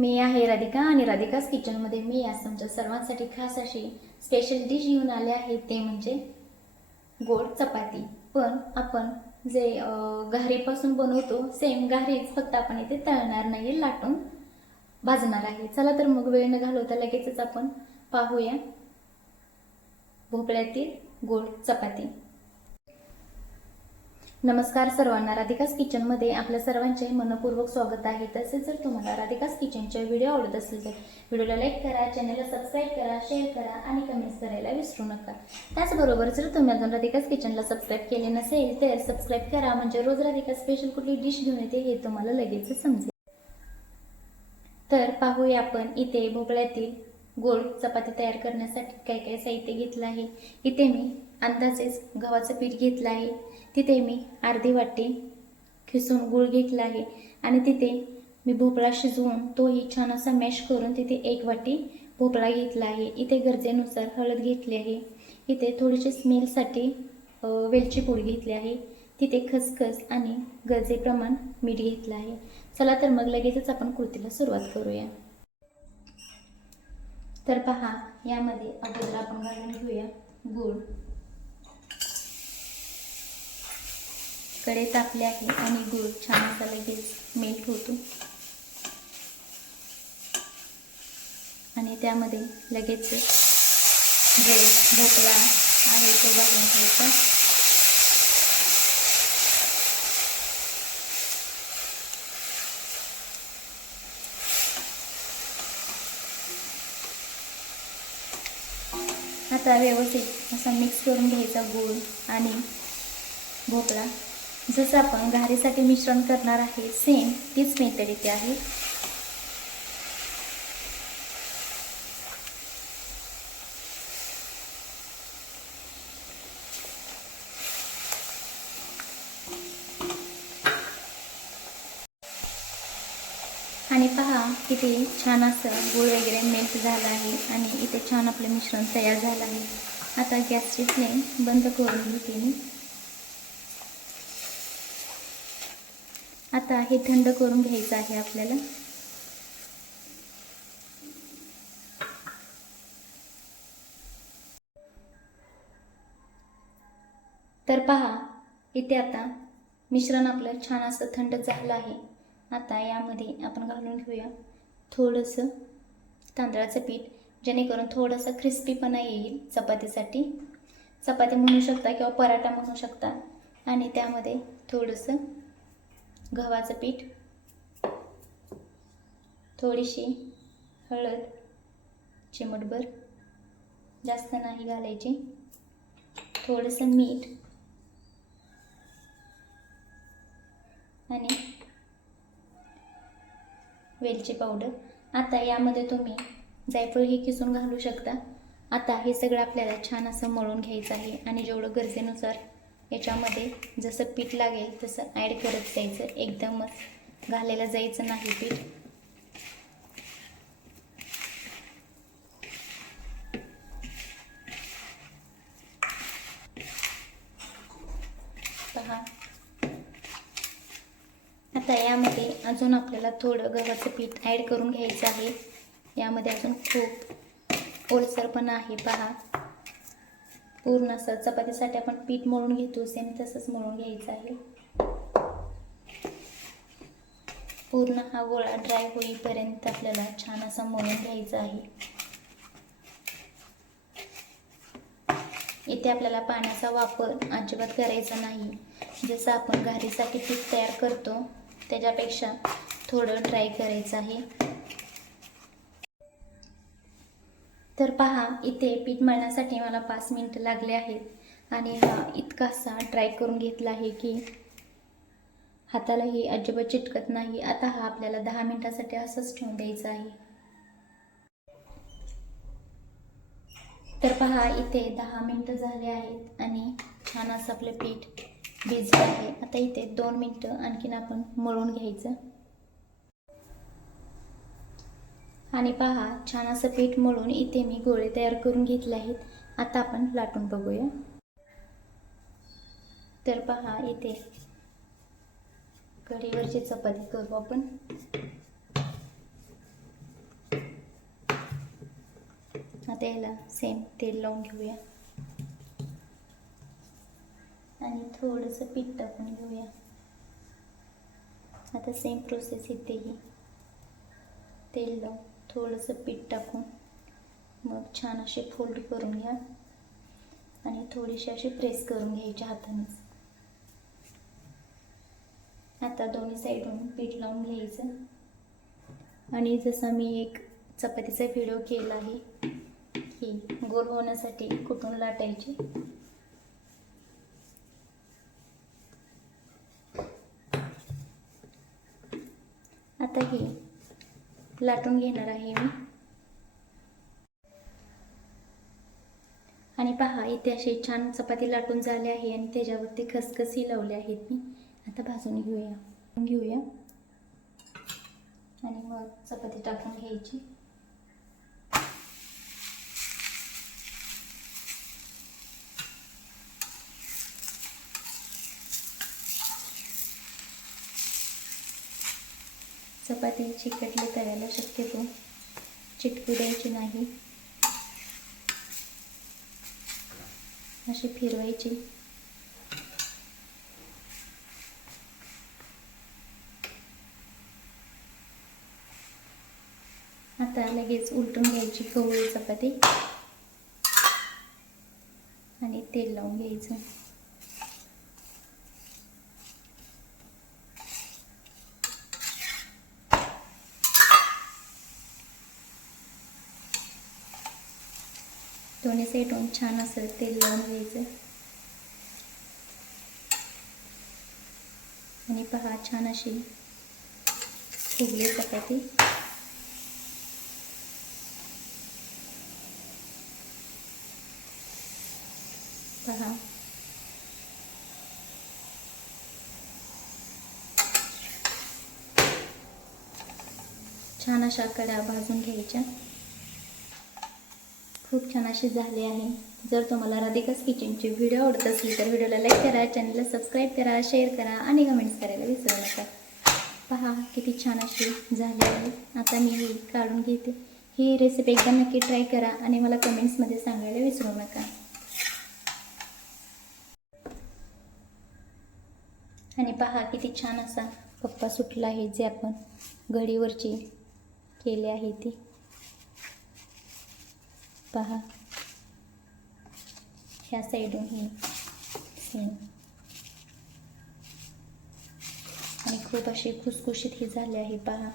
मी आहे राधिका आणि राधिकाच किचनमध्ये मी आज तुमच्या सर्वांसाठी खास अशी स्पेशल डिश घेऊन आले आहे. ते म्हणजे गोड चपाती. पण आपण जे घारीपासून बनवतो सेम घारीच फक्त आपण इथे तळणार नाही लाटून भाजणार आहे. चला तर मग वेळ न घालवता लगेचच आपण पाहूया भोपळ्यातील गोड चपाती. नमस्कार सर्वांना राधिकास किचनमध्ये आपल्या सर्वांचे मनपूर्वक स्वागत आहे. तसेच जर तुम्हाला राधिकास किचनचे व्हिडिओ आवडत असतील तर व्हिडिओला लाईक करा चॅनलला सबस्क्राईब करा शेअर करा आणि कमेंट्स करायला विसरू नका. त्याचबरोबर जर तुम्ही अजून राधिकास किचनला सबस्क्राईब केले नसेल तर सबस्क्राईब करा म्हणजे रोज राधिका स्पेशल कुठली डिश घेऊन येते हे तुम्हाला लगेच समजेल. तर पाहूया आपण इथे भोपळ्यातील गोड चपाती तयार करण्यासाठी काय काय साहित्य घेतलं आहे. इथे मी अंदाजेच गव्हाचं पीठ घेतलं आहे. तिथे मी अर्धी वाटी खिसून गूळ घेतला आहे आणि तिथे मी भोपळा शिजवून तोही छान असा मॅश करून तिथे एक वाटी भोपळा घेतला आहे. इथे गरजेनुसार हळद घेतली आहे. इथे थोडीशी स्मेलसाठी वेलची पूड घेतली आहे. तिथे खसखस आणि गरजेप्रमाण मीठ घेतलं आहे. चला तर मग लगेचच आपण कृतीला सुरुवात करूया. तर पहा यामध्ये अगोदर आपण घालून घेऊया गूळ. कडे तापले आहे आणि गूळ छान असा लगेच मेल्ट होतो. आणि त्यामध्ये लगेच जो भोपळा आहे तो घालून घ्यायचा. आता व्यवस्थित असा मिक्स करून घ्यायचा गूळ आणि भोपळा जसं आपण घारीसाठी मिश्रण करणार आहे सेम तीच मेथड इथे आहे. आणि पहा इथे छान असं गुळ वगैरे मेल्ट झाला आहे आणि इथे छान आपलं मिश्रण तयार झालं आहे. आता गॅसची फ्लेम बंद करून घेते मी. आता हे थंड करून घ्यायचं आहे आपल्याला. तर पहा इथे आता मिश्रण आपलं छान असं थंड झालं आहे. आता यामध्ये आपण घालून घेऊया थोडंसं तांदळाचं पीठ जेणेकरून थोडंसं क्रिस्पीपणा येईल चपातीसाठी. चपाती म्हणू शकता किंवा पराठा म्हणू शकता. आणि त्यामध्ये थोडंसं गव्हाचं पीठ थोडीशी हळद चिमटभर जास्त नाही घालायची. थोडंसं मीठ आणि वेलची पावडर. आता यामध्ये तुम्ही जायफळही किसून घालू शकता. आता हे सगळं आपल्याला छान असं मळून घ्यायचं आहे आणि जेवढं गरजेनुसार याच्यामध्ये जसं पीठ लागेल तसं ॲड करत जायचं. एकदमच घालायला जायचं नाही पीठ. पहा. आता यामध्ये अजून आपल्याला थोडं गव्हाचं पीठ ॲड करून घ्यायचं आहे. यामध्ये अजून खूप ओलसरपणा आहे पहा. पूर्ण असं चपातीसाठी आपण पीठ मळून घेतो सेम तसंच मळून घ्यायचं आहे. पूर्ण हा गोळा ड्राय होईपर्यंत आपल्याला छान असा मळून घ्यायचा आहे. इथे आपल्याला पाण्याचा वापर अजिबात करायचा नाही. जसं आपण घारीसाठी पीठ तयार करतो त्याच्यापेक्षा थोडं ड्राय करायचं आहे. तर पहा इथे पीठ मळण्यासाठी मला पाच मिनटं लागले आहेत. आणि हा इतका असा ड्राय करून घेतला आहे की हातालाही अजिबात चिटकत नाही. आता हा आपल्याला दहा मिनटासाठी असंच ठेवून द्यायचा आहे. तर पहा इथे दहा मिनटं झाले आहेत आणि छान असं आपलं पीठ भिजलं आहे. आता इथे दोन मिनटं आणखीन आपण मळून घ्यायचं. आणि पहा छान असं पीठ मळून इथे मी गोळे तयार करून घेतले आहेत. आता आपण लाटून बघूया. तर पहा इथे कढीवरची चपाती करू आपण. आता याला सेम तेल लावून घेऊया. आणि थोडंसं पीठ टाकून घेऊया. आता सेम प्रोसेस इथेही. तेल लावून. थोडंसं पीठ टाकून मग छान असे फोल्ड करून घ्या. आणि थोडीशी अशी प्रेस करून घ्यायच्या हातानेच. आता दोन्ही साईडून पीठ लावून घ्यायचं. आणि जसा मी एक चपातीचा व्हिडिओ केला आहे की गोल होण्यासाठी कुठून लाटायची. आता ही लाटून घेणार आहे मी. आणि पहा इथे असे छान चपाती लाटून झाले आहे आणि त्याच्यावरती खसखसही लावले आहेत मी. आता भाजून घेऊया. घेऊया. आणि मग चपाती टाकून घ्यायची. चपाती चिकटले तळायला शक्यतो चिटकू द्यायची नाही. अशी फिरवायची. आता लगेच उलटून घ्यायची कवळी चपाती. आणि तेल लावून घ्यायचं. दोन्ही साईडून छान असं तेल लावून घ्यायचं. आणि पहा छान अशी फुगली चपाती. पहा. छान अशा कड्या भाजून घ्यायच्या. खूप छान असे झाले आहे. जर तुम्हाला राधिकास किचनचे व्हिडिओ आवडत असतील तर व्हिडिओला लाईक करा चॅनलला सबस्क्राईब करा शेअर करा आणि कमेंट्स करायला विसरू नका. पहा किती छान अशी झाले आहे. आता मी ही काढून घेते. ही रेसिपी एकदा नक्की ट्राय करा आणि मला कमेंट्समध्ये सांगायला विसरू नका. आणि पहा किती छान असा पप्पा सुटला आहे जे आपण घडीवरची केले आहे ती. पहा. ह्या साईडून ही सेम आणि खूप अशी खुसखुशीत ही झाली आहे पहा.